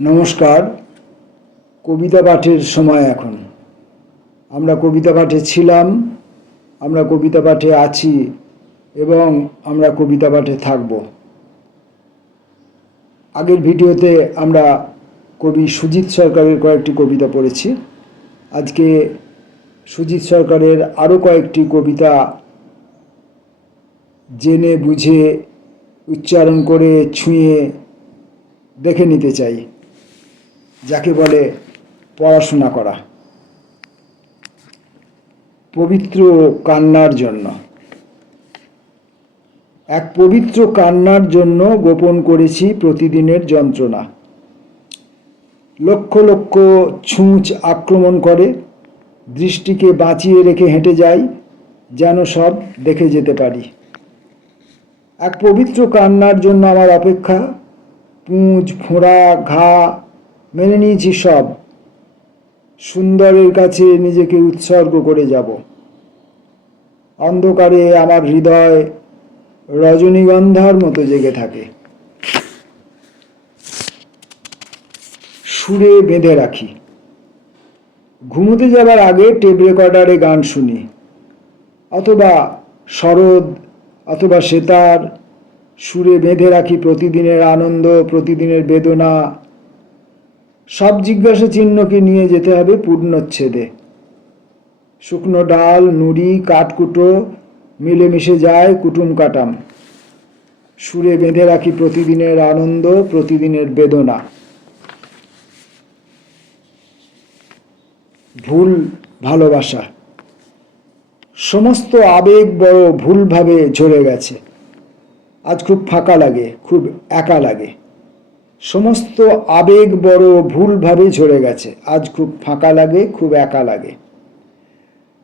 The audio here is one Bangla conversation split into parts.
নমস্কার। কবিতা পাঠের সময় এখন। আমরা কবিতা পাঠে ছিলাম, আমরা কবিতা পাঠে আছি এবং আমরা কবিতা পাঠে থাকব। আগের ভিডিওতে আমরা কবি সুজিত সরকারের কয়েকটি কবিতা পড়েছি। আজকে সুজিত সরকারের আরও কয়েকটি কবিতা জেনে বুঝে উচ্চারণ করে ছুঁয়ে দেখে নিতে চাই, যাকে বলে পড়াশোনা করা। পবিত্র কান্নার জন্য। এক পবিত্র কান্নার জন্য গোপন করেছি প্রতিদিনের যন্ত্রণা। লক্ষ লক্ষ ছুঁচ আক্রমণ করে, দৃষ্টিকে বাঁচিয়ে রেখে হেঁটে যাই যেন সব দেখে যেতে পারি। এক পবিত্র কান্নার জন্য আমার অপেক্ষা, পুঁজ ফোঁড়া ঘা মেনে নিয়েছি সব। সুন্দরের কাছে নিজেকে উৎসর্গ করে যাব। অন্ধকারে আমার হৃদয় রজনীগন্ধার মতো জেগে থাকে। সুরে বেঁধে রাখি। ঘুমোতে যাবার আগে টেপ রেকর্ডারে গান শুনি, অথবা শরৎ অথবা সেতার। সুরে বেঁধে রাখি প্রতিদিনের আনন্দ, প্রতিদিনের বেদনা। সব জিজ্ঞাসা চিহ্নকে নিয়ে যেতে হবে পূর্ণচ্ছেদে। শুকনো ডাল, নুড়ি, কাঠকুটো মিলেমিশে যায় কুটুম কাটাম। সুরে বেঁধে রাখি প্রতিদিনের আনন্দ, প্রতিদিনের বেদনা। ভুল ভালোবাসা। সমস্ত আবেগ বড় ভুলভাবে ঝরে গেছে। আজ খুব ফাঁকা লাগে, খুব একা লাগে। সমস্ত আবেগ বড় ভুলভাবে ঝরে গেছে। আজ খুব ফাঁকা লাগে, খুব একা লাগে।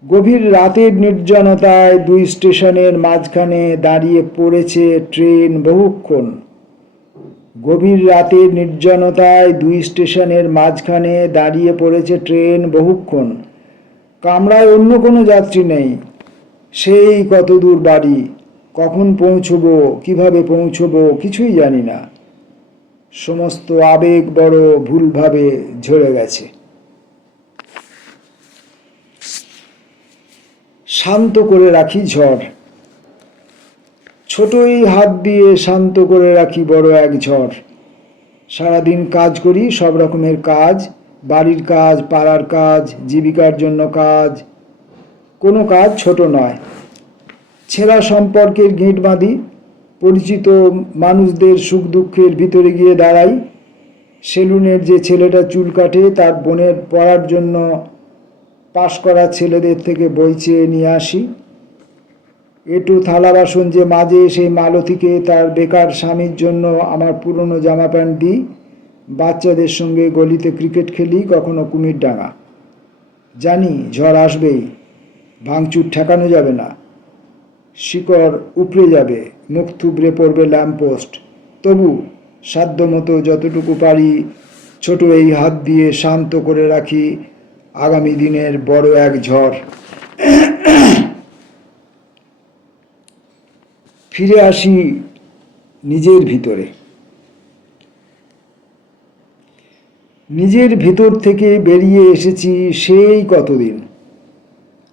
গভীর রাতের নির্জনতায় দুই স্টেশনের মাঝখানে দাঁড়িয়ে পড়েছে ট্রেন বহুক্ষণ। গভীর রাতের নির্জনতায় দুই স্টেশনের মাঝখানে দাঁড়িয়ে পড়েছে ট্রেন বহুক্ষণ। কামরায় অন্য কোনো যাত্রী নেই। সেই কত দূর বাড়ি, কখন পৌঁছবো, কিভাবে পৌঁছবো কিছুই জানি না। সমস্ত আবেগ বড় ভুলভাবে ঝরে গেছে। শান্ত করে রাখি ঝড়। ছোটই হাত দিয়ে শান্ত করে রাখি বড় এক ঝড়। সারাদিন কাজ করি, সব রকমের কাজ, বাড়ির কাজ, পাড়ার কাজ, জীবিকার জন্য কাজ। কোনো কাজ ছোট নয়। ছেঁড়া সম্পর্কের গিঁট বাঁধি, পরিচিত মানুষদের সুখ দুঃখের ভিতরে গিয়ে দাঁড়াই। সেলুনের যে ছেলেটা চুল কাটে, তার বোনের পড়ার জন্য পাশ করা ছেলেদের থেকে বই চেয়ে নিয়ে আসি। এটু থালা বাসন যে মাঝে, সেই মালতীকে তার বেকার স্বামীর জন্য আমার পুরনো জামা প্যান্ট দিই। বাচ্চাদের সঙ্গে গলিতে ক্রিকেট খেলি, কখনো কুমির ডাঙা। জানি ঝড় আসবেই, ভাঙচুর ঠেকানো যাবে না। শিকড় উপড়ে যাবে, মুখ থুবড়ে পড়বে ল্যাম্পপোস্ট। তবু সাধ্যমতো যতটুকু পারি ছোট এই হাত দিয়ে শান্ত করে রাখি আগামী দিনের বড় এক ঝড়। ফিরে আসি নিজের ভিতরে। নিজের ভিতর থেকে বেরিয়ে এসেছি সেই কতদিন।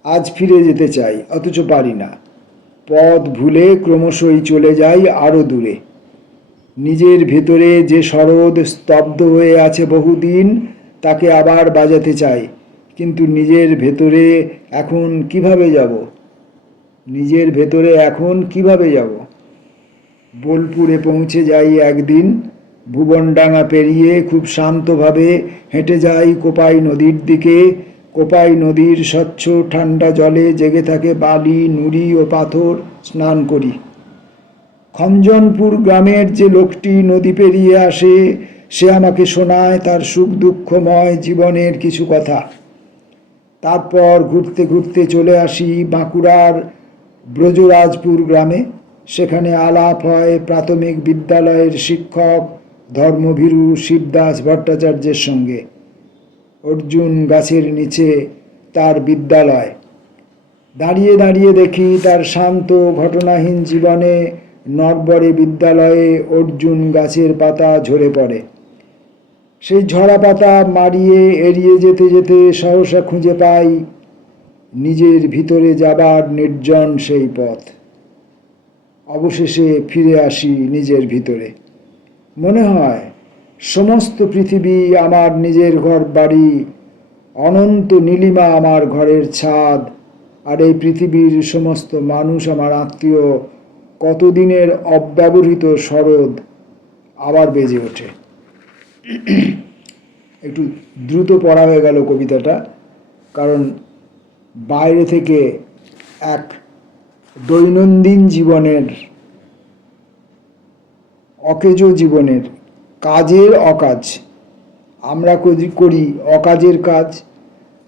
আজ ফিরে যেতে চাই, অথচ পারি না। পথ ভুলে ক্রমশই চলে যাই আরও দূরে। নিজের ভেতরে যে সরোদ স্তব্ধ হয়ে আছে বহুদিন, তাকে আবার বাজাতে চাই। কিন্তু নিজের ভেতরে এখন কিভাবে যাব? নিজের ভেতরে এখন কিভাবে যাব? বোলপুরে পৌঁছে যাই একদিন। ভুবনডাঙ্গা পেরিয়ে খুব শান্তভাবে হেঁটে যাই কোপাই নদীর দিকে। কোপাই নদীর স্বচ্ছ ঠান্ডা জলে জেগে থাকে বালি, নুড়ি ও পাথর। স্নান করি। খঞ্জনপুর গ্রামের যে লোকটি নদী পেরিয়ে আসে, সে আমাকে শোনায় তার সুখ দুঃখময় জীবনের কিছু কথা। তারপর ঘুরতে ঘুরতে চলে আসি বাঁকুড়ার ব্রজরাজপুর গ্রামে। সেখানে আলাপ হয় প্রাথমিক বিদ্যালয়ের শিক্ষক ধর্মভীরু শিবদাস ভট্টাচার্যের সঙ্গে। অর্জুন গাছের নিচে তার বিদ্যালয়। দাঁড়িয়ে দাঁড়িয়ে দেখি তার শান্ত ঘটনাহীন জীবনে নড়বড়ে বিদ্যালয়ে অর্জুন গাছের পাতা ঝরে পড়ে। সেই ঝরা পাতা মারিয়ে এড়িয়ে যেতে যেতে সহসা খুঁজে পাই নিজের ভিতরে যাবার নির্জন সেই পথ। অবশেষে ফিরে আসি নিজের ভিতরে। মনে হয় সমস্ত পৃথিবী আমার নিজের ঘর বাড়ি, অনন্ত নীলিমা আমার ঘরের ছাদ, আর এই পৃথিবীর সমস্ত মানুষ আমার আত্মীয়। কতদিনের অব্যবহৃত সরোদ আবার বেজে ওঠে। একটু দ্রুত পড়া হয়ে গেল কবিতাটা, কারণ বাইরে থেকে এক দৈনন্দিন জীবনের, অকেজো জীবনের কাজের অকাজ, আমরা করি অকাজের কাজ,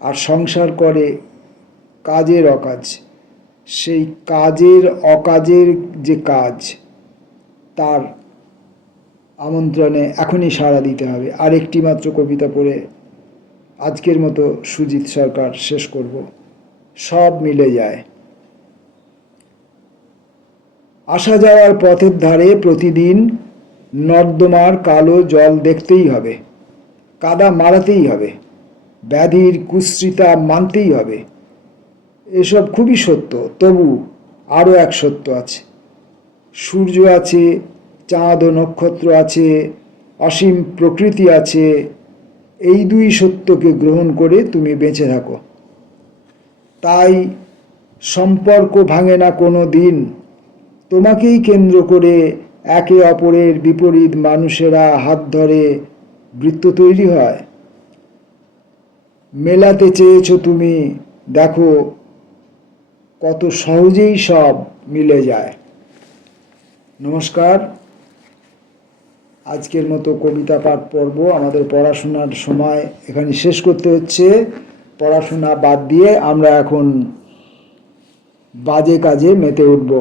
আর সংসার করে কাজের অকাজ। সেই কাজের অকাজের যে কাজ, তার আমন্ত্রণে এখনই সাড়া দিতে হবে। আর একটি মাত্র কবিতা পড়ে আজকের মতো সুজিত সরকার শেষ করব। সব মিলে যায়। আসা যাওয়ার পথের ধারে প্রতিদিন নর্দমার কালো জল দেখতেই হবে, কাদা মারাতেই হবে, ব্যাধির কুশ্রিতা মানতেই হবে। এসব খুবই সত্য, তবু আরও এক সত্য আছে। সূর্য আছে, চাঁদ ও নক্ষত্র আছে, অসীম প্রকৃতি আছে। এই দুই সত্যকে গ্রহণ করে তুমি বেঁচে থাকো। তাই সম্পর্ক ভাঙে না কোনো দিন। তোমাকেই কেন্দ্র করে একে অপরের বিপরীত মানুষেরা হাত ধরে বৃত্ত তৈরি হয়। মেলাতে চেয়েছো তুমি, দেখো কত সহজেই সব মিলে যায়। নমস্কার। আজকের মতো কবিতা পাঠ পর্ব, আমাদের পড়াশোনার সময় এখানে শেষ করতে হচ্ছে। পড়াশোনা বাদ দিয়ে আমরা এখন বাজে কাজে মেতে উঠব।